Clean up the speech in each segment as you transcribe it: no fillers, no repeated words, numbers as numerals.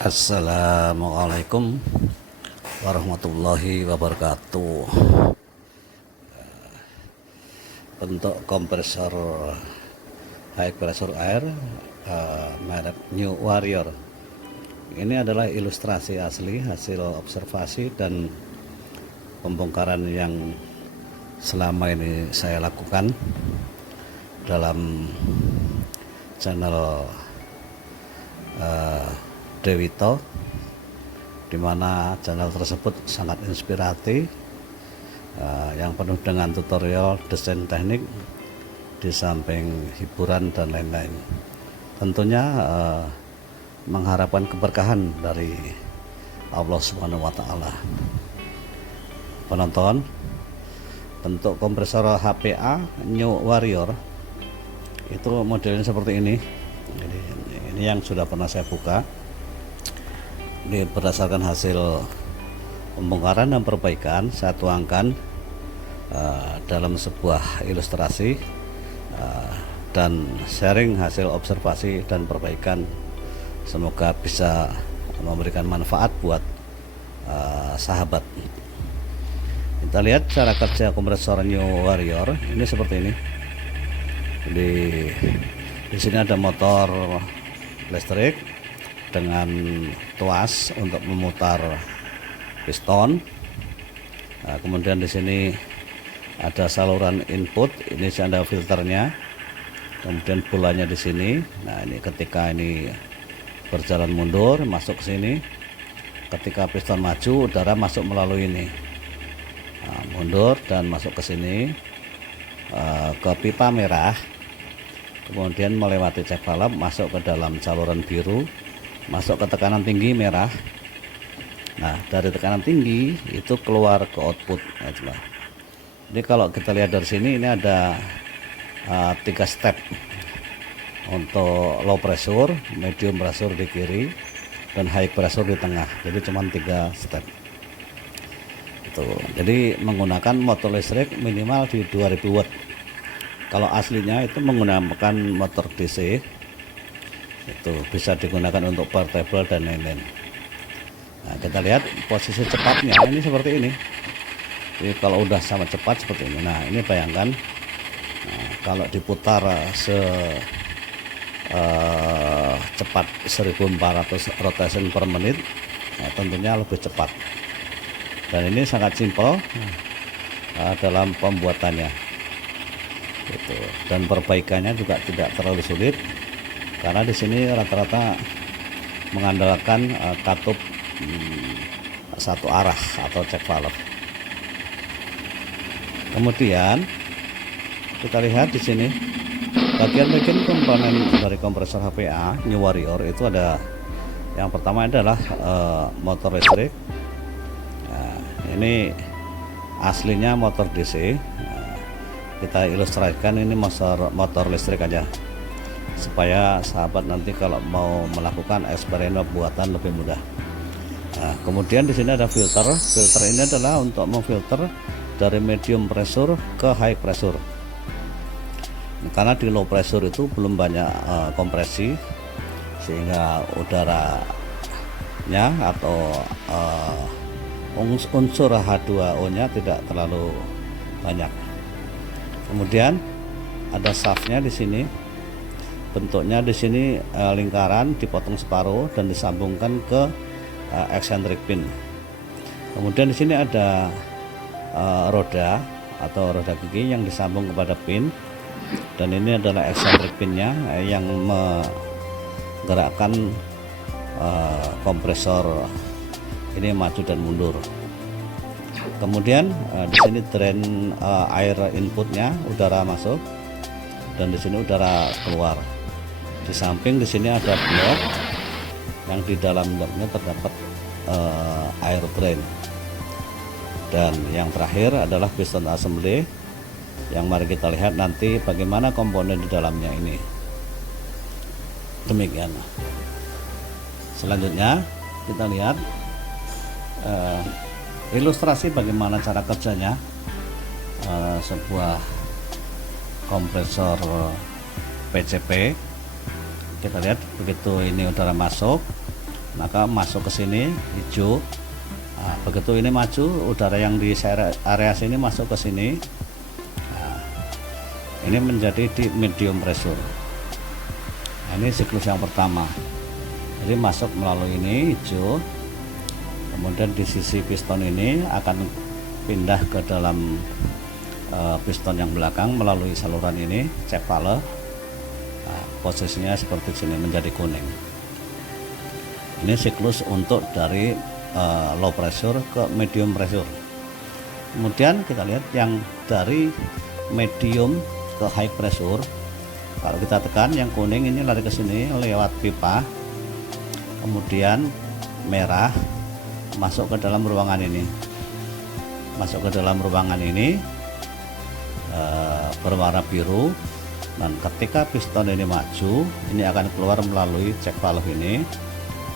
Assalamualaikum warahmatullahi wabarakatuh. Bentuk kompresor high pressure air merek New Warrior. Ini adalah ilustrasi asli hasil observasi dan pembongkaran yang selama ini saya lakukan dalam channel Dewito, di mana channel tersebut sangat inspiratif, yang penuh dengan tutorial desain teknik di samping hiburan dan lain-lain. Tentunya mengharapkan keberkahan dari Allah Subhanahu wa Ta'ala. Penonton, bentuk kompresor HPA New Warrior itu modelnya seperti ini. Jadi ini yang sudah pernah saya buka. Ini berdasarkan hasil pembongkaran dan perbaikan saya tuangkan dalam sebuah ilustrasi dan sharing hasil observasi dan perbaikan. Semoga bisa memberikan manfaat buat sahabat. Kita lihat cara kerja kompresor New Warrior ini seperti ini. Di sini ada motor listrik dengan tuas untuk memutar piston. Nah, kemudian di sini ada saluran input, ini ada filternya. Kemudian bolanya di sini. Nah, ini ketika ini berjalan mundur masuk ke sini. Ketika piston maju, udara masuk melalui ini. Nah, mundur dan masuk ke sini ke pipa merah. Kemudian melewati cek valve masuk ke dalam saluran biru, masuk ke tekanan tinggi merah. Nah, dari tekanan tinggi itu keluar ke output. Jadi kalau kita lihat dari sini, ini ada 3 step untuk low pressure, medium pressure di kiri, dan high pressure di tengah. Jadi cuma 3 step. Jadi menggunakan motor listrik minimal di 2000 watt. Kalau aslinya itu menggunakan motor DC, itu bisa digunakan untuk portable dan lain-lain. Nah, kita lihat posisi cepatnya ini seperti ini. Jadi kalau udah sama cepat seperti ini. Nah, ini bayangkan, kalau diputar cepat 1400 rotation per menit, tentunya lebih cepat. Dan ini sangat simpel dalam pembuatannya. Dan perbaikannya juga tidak terlalu sulit, karena di sini rata-rata mengandalkan katup satu arah atau cek valve. Kemudian kita lihat di sini bagian-bagian komponen dari kompresor HPA New Warrior itu ada. Yang pertama adalah motor listrik. Nah, ini aslinya motor DC. Kita ilustrasikan ini motor listrik aja, supaya sahabat nanti kalau mau melakukan eksperimen buatan lebih mudah. Nah, kemudian di sini ada filter. Filter ini adalah untuk memfilter dari medium pressure ke high pressure. Karena di low pressure itu belum banyak kompresi, sehingga udaranya atau unsur H2O nya tidak terlalu banyak. Kemudian ada shaftnya di sini. Bentuknya di sini lingkaran dipotong separuh dan disambungkan ke eccentric pin. Kemudian di sini ada roda atau roda gigi yang disambung kepada pin, dan ini adalah eccentric pinnya yang menggerakkan kompresor ini maju dan mundur. Kemudian di sini drain air inputnya, udara masuk, dan di sini udara keluar. Di samping di sini ada blok yang di dalam bloknya terdapat air drain. Dan yang terakhir adalah piston assembly, yang mari kita lihat nanti bagaimana komponen di dalamnya ini. Demikian. Selanjutnya kita lihat ilustrasi bagaimana cara kerjanya sebuah kompresor PCP. Kita lihat begitu ini udara masuk, maka masuk ke sini hijau. Nah, begitu ini maju, udara yang di area sini masuk ke sini. Nah, ini menjadi di medium pressure. Nah, ini siklus yang pertama. Jadi masuk melalui ini hijau, kemudian di sisi piston ini akan pindah ke dalam piston yang belakang melalui saluran ini, check valve. Nah, posisinya seperti sini menjadi kuning. Ini siklus untuk dari low pressure ke medium pressure. Kemudian kita lihat yang dari medium ke high pressure. Kalau kita tekan yang kuning ini lari ke sini lewat pipa, kemudian merah masuk ke dalam ruangan ini. Masuk ke dalam ruangan ini berwarna biru, dan ketika piston ini maju, ini akan keluar melalui check valve ini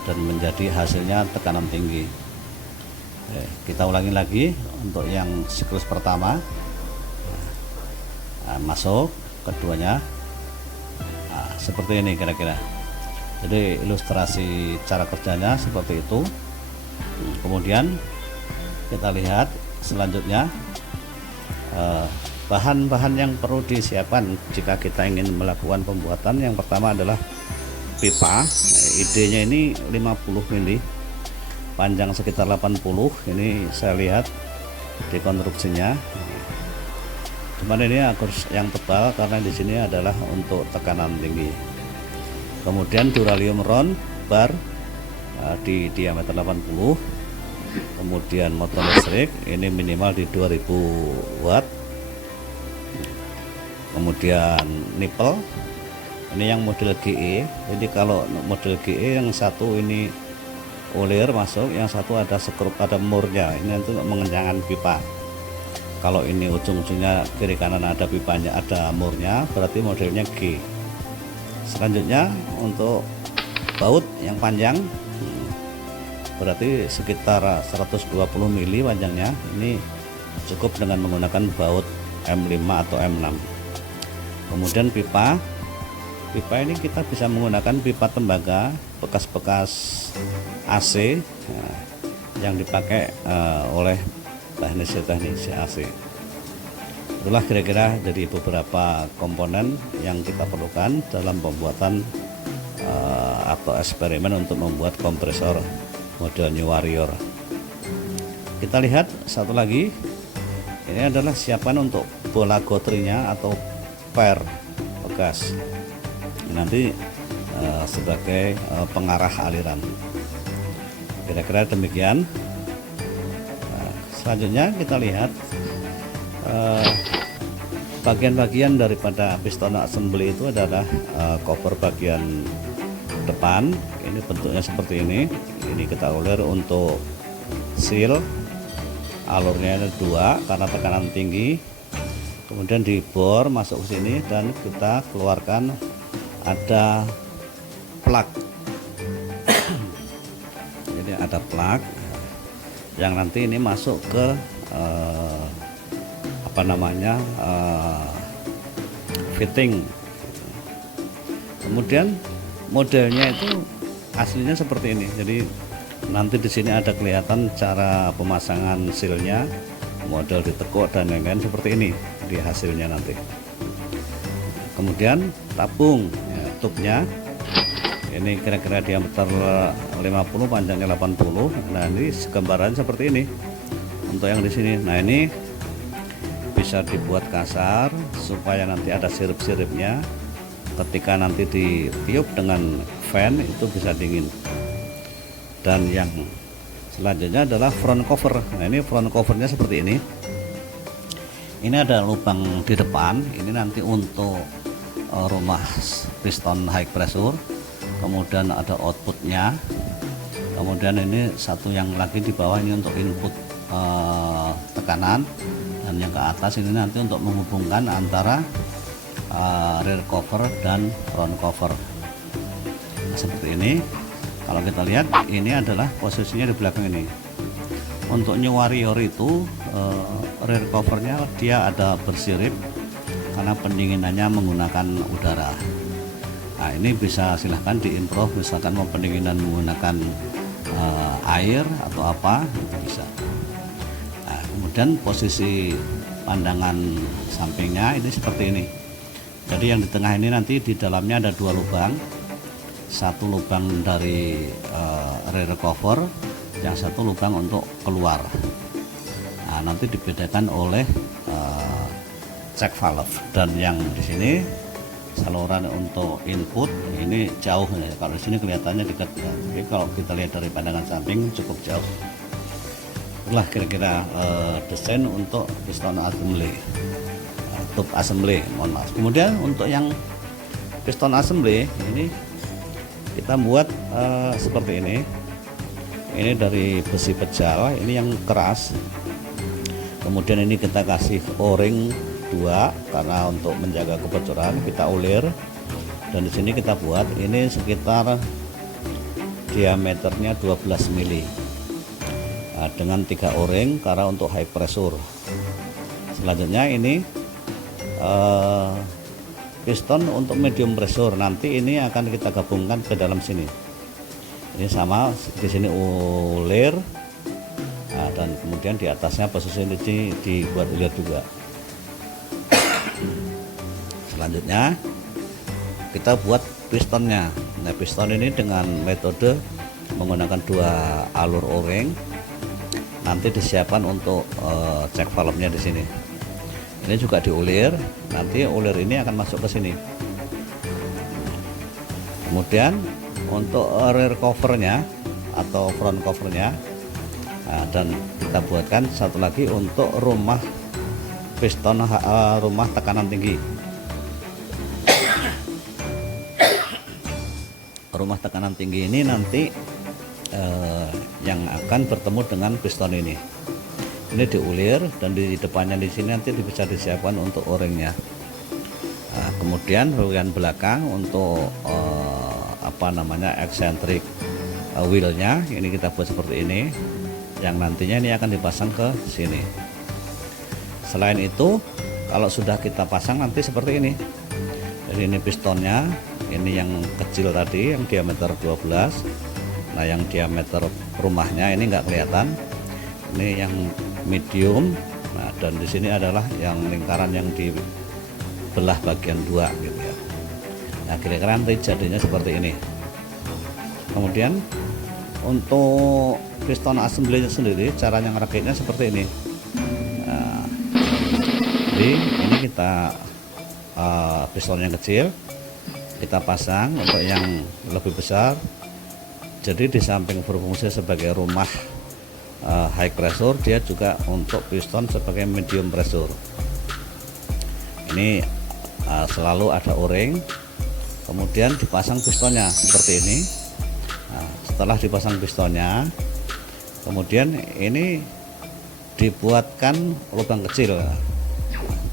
dan menjadi hasilnya tekanan tinggi. Kita ulangi lagi untuk yang siklus pertama. Nah, masuk keduanya. Nah, seperti ini kira-kira. Jadi ilustrasi cara kerjanya seperti itu. Kemudian kita lihat selanjutnya bahan-bahan yang perlu disiapkan jika kita ingin melakukan pembuatan. Yang pertama adalah pipa. Idenya ini 50 mili, panjang sekitar 80. Ini saya lihat di konstruksinya. Cuman ini harus yang tebal karena di sini adalah untuk tekanan tinggi. Kemudian duralium round bar di diameter 80. Kemudian motor listrik ini minimal di 2000 watt. Kemudian nipple ini yang model GE. Jadi kalau model GE yang satu ini ulir masuk, yang satu ada skrup, ada murnya. Ini untuk mengencangkan pipa. Kalau ini ujung-ujungnya kiri kanan ada pipanya, ada murnya, berarti modelnya G. Selanjutnya untuk baut yang panjang, berarti sekitar 120 mili panjangnya. Ini cukup dengan menggunakan baut M5 atau M6. Kemudian pipa ini kita bisa menggunakan pipa tembaga bekas-bekas AC yang dipakai oleh teknisi AC. Itulah kira-kira dari beberapa komponen yang kita perlukan dalam pembuatan atau eksperimen untuk membuat kompresor model New Warrior. Kita lihat satu lagi, ini adalah siapan untuk bola gotrinya atau per bekas. Ini nanti sebagai pengarah aliran. Kira-kira demikian. Selanjutnya kita lihat bagian-bagian daripada piston assembly itu adalah cover bagian depan. Ini bentuknya seperti ini. Ini kita ulir untuk seal. Alurnya ada 2 karena tekanan tinggi. Kemudian dibor masuk ke sini dan kita keluarkan ada plug. Jadi ada plug yang nanti ini masuk ke fitting. Kemudian modelnya itu aslinya seperti ini. Jadi nanti di sini ada kelihatan cara pemasangan sealnya, model ditekuk dan lain-lain seperti ini di hasilnya nanti. Kemudian tabung ya, tubnya ini kira-kira diameter 50, panjangnya 80. Nah, ini gambaran seperti ini untuk yang di sini. Nah, ini bisa dibuat kasar supaya nanti ada sirip-siripnya. Ketika nanti ditiup dengan fan itu bisa dingin. Dan yang selanjutnya adalah front cover. Nah, ini front covernya seperti ini. Ini ada lubang di depan. Ini nanti untuk rumah piston high pressure. Kemudian ada outputnya. Kemudian ini satu yang lagi di bawah ini untuk input tekanan. Dan yang ke atas ini nanti untuk menghubungkan antara rear cover dan front cover. Nah, seperti ini. Kalau kita lihat ini adalah posisinya di belakang ini. Untuk New Warrior itu rear covernya dia ada bersirip karena pendinginannya menggunakan udara. Nah, ini bisa silahkan diimprove, misalkan mau pendinginan menggunakan air atau apa, itu bisa. Nah, kemudian posisi pandangan sampingnya ini seperti ini. Jadi yang di tengah ini nanti di dalamnya ada 2 lubang, satu lubang dari rear cover, yang satu lubang untuk keluar. Nah, nanti dibedakan oleh check valve, dan yang di sini saluran untuk input ini jauh ya. Kalau di sini kelihatannya dekat ya. Tapi kalau kita lihat dari pandangan samping cukup jauh. Itulah kira-kira desain untuk piston assembly, tube assembly, mohon maaf. Kemudian untuk yang piston assembly ini kita buat seperti ini. Ini dari besi pejal, ini yang keras. Kemudian ini kita kasih o-ring 2 karena untuk menjaga kebocoran, kita ulir. Dan di sini kita buat ini sekitar diameternya 12 mili. Nah, dengan 3 o-ring karena untuk high pressure. Selanjutnya ini piston untuk medium pressure, nanti ini akan kita gabungkan ke dalam sini. Ini sama, di sini ulir. Nah, dan kemudian di atasnya posisi ini dibuat ulir juga. Selanjutnya kita buat pistonnya. Nah, piston ini dengan metode menggunakan 2 alur o-ring. Nanti disiapkan untuk cek valve-nya di sini. Ini juga diulir. Nanti ulir ini akan masuk ke sini. Kemudian untuk rear covernya atau front covernya, nah, dan kita buatkan satu lagi untuk rumah piston, rumah tekanan tinggi. Rumah tekanan tinggi ini nanti yang akan bertemu dengan piston ini diulir, dan di depannya di sini nanti bisa disiapkan untuk o-ringnya. Nah, kemudian bagian belakang untuk eccentric wheelnya ini kita buat seperti ini, yang nantinya ini akan dipasang ke sini. Selain itu, kalau sudah kita pasang nanti seperti ini. Jadi ini pistonnya, ini yang kecil tadi yang diameter 12. Nah, yang diameter rumahnya ini enggak kelihatan. Ini yang medium. Nah, dan di sini adalah yang lingkaran yang dibelah bagian 2 gitu ya. Nah, kira-kira nanti jadinya seperti ini. Kemudian untuk piston assembly sendiri, caranya ngerakitnya seperti ini. Nah, jadi ini kita piston yang kecil kita pasang, untuk yang lebih besar jadi di samping berfungsi sebagai rumah high pressure, dia juga untuk piston sebagai medium pressure. Ini selalu ada o-ring, kemudian dipasang pistonnya seperti ini. Nah, setelah dipasang pistonnya, kemudian ini dibuatkan lubang kecil,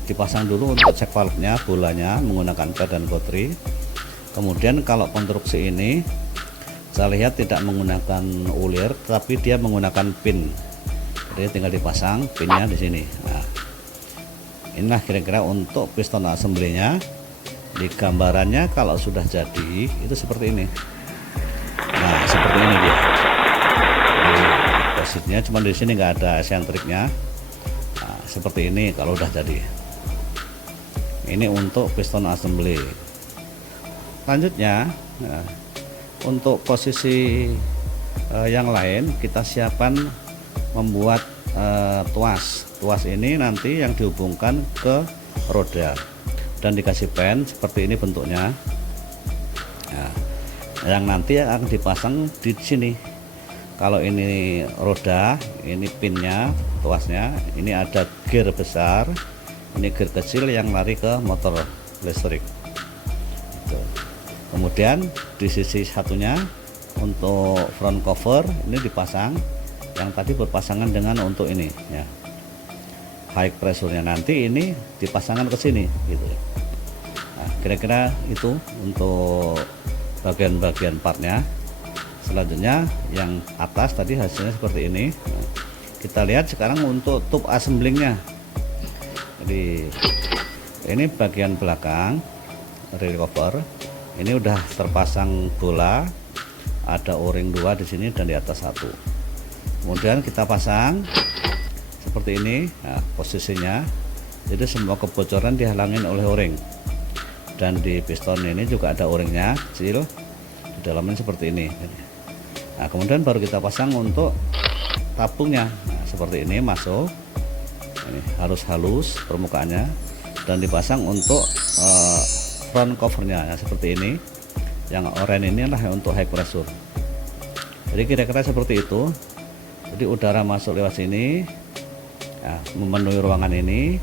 dipasang dulu untuk cek valve-nya, bolanya menggunakan pad dan kotri. Kemudian kalau konstruksi ini saya lihat tidak menggunakan ulir, tapi dia menggunakan pin. Jadi tinggal dipasang pinnya di sini. Nah, inilah kira-kira untuk piston assembly-nya. Di gambarannya kalau sudah jadi itu seperti ini. Nah, seperti ini dia. Jadi, posisinya cuma di sini nggak ada eksentriknya. Nah, seperti ini kalau udah jadi. Ini untuk piston assembly. Selanjutnya, nah, untuk posisi yang lain kita siapkan membuat tuas. Tuas ini nanti yang dihubungkan ke roda dan dikasih pen seperti ini bentuknya. Nah, yang nanti akan dipasang di sini. Kalau ini roda, ini pinnya, tuasnya, ini ada gear besar, ini gear kecil yang lari ke motor listrik. Kemudian di sisi satunya untuk front cover ini dipasang, yang tadi berpasangan dengan untuk ini ya, high pressure-nya nanti ini dipasangkan ke sini gitu. Nah, kira-kira itu untuk bagian-bagian partnya. Selanjutnya yang atas tadi hasilnya seperti ini. Nah, kita lihat sekarang untuk tube assemblingnya. Jadi ini bagian belakang rear cover. Ini udah terpasang bola, ada o-ring 2 di sini dan di atas satu. Kemudian kita pasang seperti ini. Nah, posisinya jadi semua kebocoran dihalangin oleh o-ring. Dan di piston ini juga ada o-ringnya kecil, di dalamnya seperti ini. Nah, kemudian baru kita pasang untuk tabungnya. Nah, seperti ini masuk. Ini harus halus permukaannya dan dipasang untuk front covernya. Nah, seperti ini. Yang oranye ini adalah untuk high pressure. Jadi kira-kira seperti itu. Jadi udara masuk lewat sini, ya, memenuhi ruangan ini,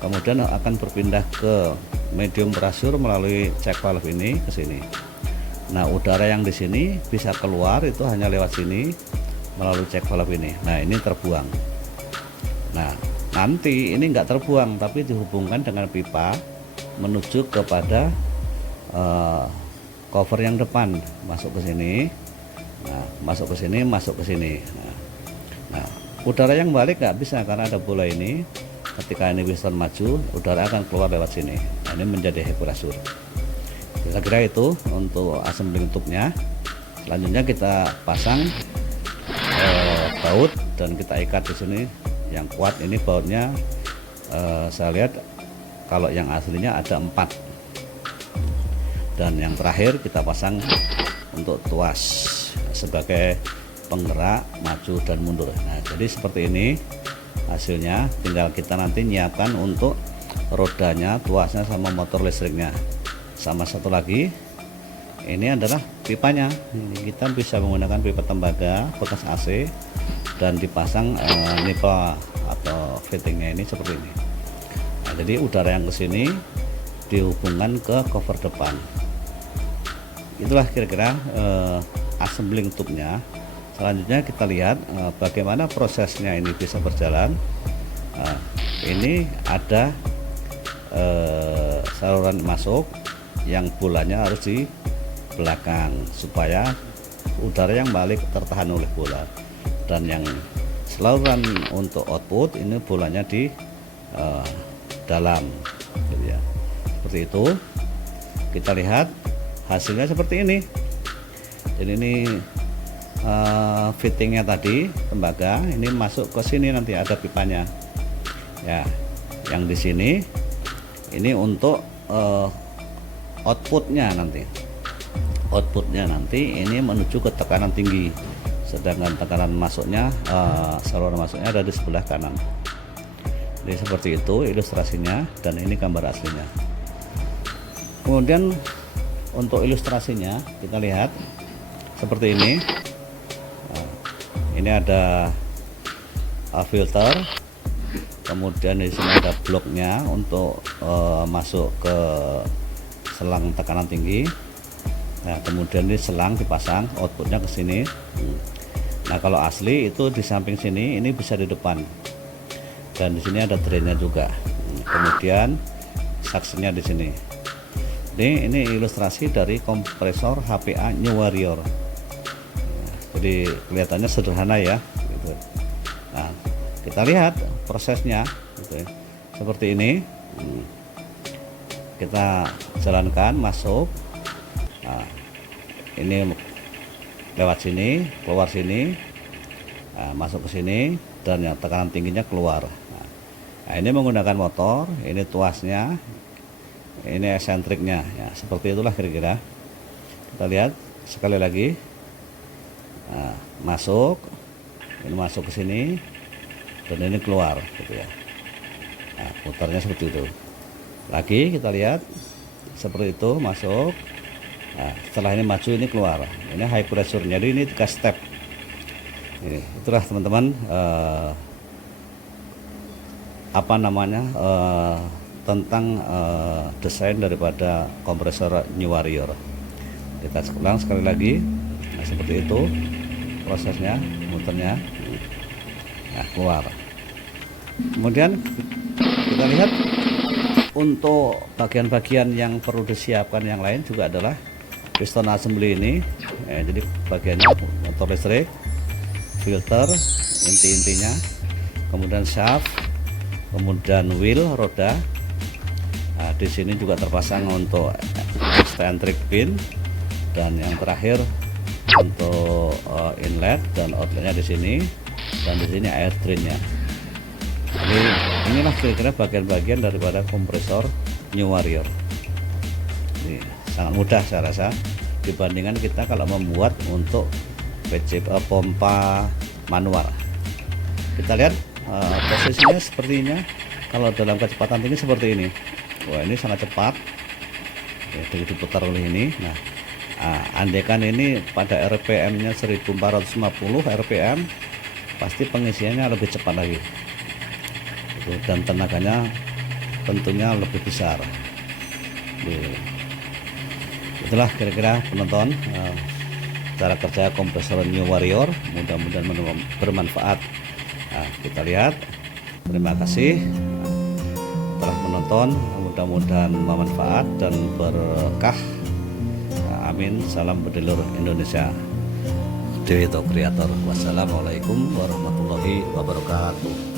kemudian akan berpindah ke medium pressure melalui check valve ini ke sini. Nah, udara yang di sini bisa keluar itu hanya lewat sini melalui check valve ini. Nah, ini terbuang. Nah, nanti ini enggak terbuang tapi dihubungkan dengan pipa menuju kepada cover yang depan, masuk ke sini. Nah, masuk ke sini, masuk ke sini. Nah, udara yang balik nggak bisa karena ada bola ini. Ketika ini piston maju, udara akan keluar lewat sini. Nah, ini menjadi high pressure. Kira-kira itu untuk assembling tube-nya. Selanjutnya kita pasang baut dan kita ikat di sini yang kuat. Ini bautnya saya lihat kalau yang aslinya ada 4. Dan yang terakhir kita pasang untuk tuas sebagai penggerak maju dan mundur. Nah, jadi seperti ini hasilnya. Tinggal kita nanti nyiapkan untuk rodanya, tuasnya sama motor listriknya. Sama satu lagi, ini adalah pipanya. Ini kita bisa menggunakan pipa tembaga bekas AC dan dipasang nipple atau fittingnya ini seperti ini. Nah, jadi udara yang ke sini dihubungkan ke cover depan. Itulah kira-kira assembling tube-nya. Selanjutnya kita lihat bagaimana prosesnya ini bisa berjalan. Ini ada saluran masuk yang bolanya harus di belakang supaya udara yang balik tertahan oleh bola, dan yang saluran untuk output ini bolanya di dalam, gitu ya. Seperti itu. Kita lihat hasilnya seperti ini. Jadi ini fittingnya tadi tembaga, ini masuk ke sini, nanti ada pipanya ya. Yang di sini ini untuk outputnya nanti ini menuju ke tekanan tinggi, sedangkan tekanan masuknya saluran masuknya ada di sebelah kanan. Jadi seperti itu ilustrasinya, dan ini gambar aslinya. Kemudian untuk ilustrasinya kita lihat seperti ini. Ini ada filter, kemudian di sini ada bloknya untuk masuk ke selang tekanan tinggi. Nah, kemudian di selang dipasang, outputnya ke sini. Nah, kalau asli itu di samping sini, ini bisa di depan, dan di sini ada drainnya juga. Kemudian saksinya di sini. Ini ilustrasi dari kompresor HPA New Warrior. Jadi kelihatannya sederhana ya, gitu. Nah, kita lihat prosesnya, gitu ya. Seperti ini. Kita jalankan masuk. Nah, ini lewat sini, keluar sini, nah, masuk ke sini, dan yang tekanan tingginya keluar. Nah, ini menggunakan motor, ini tuasnya, ini eksentriknya, ya seperti itulah kira-kira. Kita lihat sekali lagi. Nah, masuk, ini masuk ke sini, dan ini keluar, gitu ya. Nah, putarnya seperti itu. Lagi kita lihat seperti itu, masuk. Nah, setelah ini maju, ini keluar. Ini high pressure, jadi ini 3 step. Ini, itulah teman-teman tentang desain daripada kompresor New Warrior. Kita ulang sekali lagi. Nah, seperti itu prosesnya, muternya. Nah, keluar. Kemudian kita lihat untuk bagian-bagian yang perlu disiapkan yang lain juga adalah piston assembly ini. Jadi bagiannya motor listrik, filter inti-intinya, kemudian shaft, kemudian wheel roda, Nah, di sini juga terpasang untuk excentric pin, dan yang terakhir untuk inlet dan outletnya di sini, dan di sini air drainnya. Jadi inilah kira-kira bagian-bagian daripada kompresor New Warrior. Ini sangat mudah saya rasa dibandingkan kita kalau membuat untuk pompa manual. Kita lihat posisinya sepertinya kalau dalam kecepatan tinggi seperti ini. Wah, ini sangat cepat. Oke, diputar oleh ini. Nah, andaikan ini pada RPM-nya 1450 RPM, pasti pengisiannya lebih cepat lagi. Dan tenaganya tentunya lebih besar. Itulah kira-kira penonton cara kerja kompresor New Warrior. Mudah-mudahan bermanfaat. Nah, kita lihat. Terima kasih telah menonton, mudah-mudahan bermanfaat dan berkah. Amin. Salam Bedilur Indonesia. Dewi Kreator. Wassalamualaikum warahmatullahi wabarakatuh.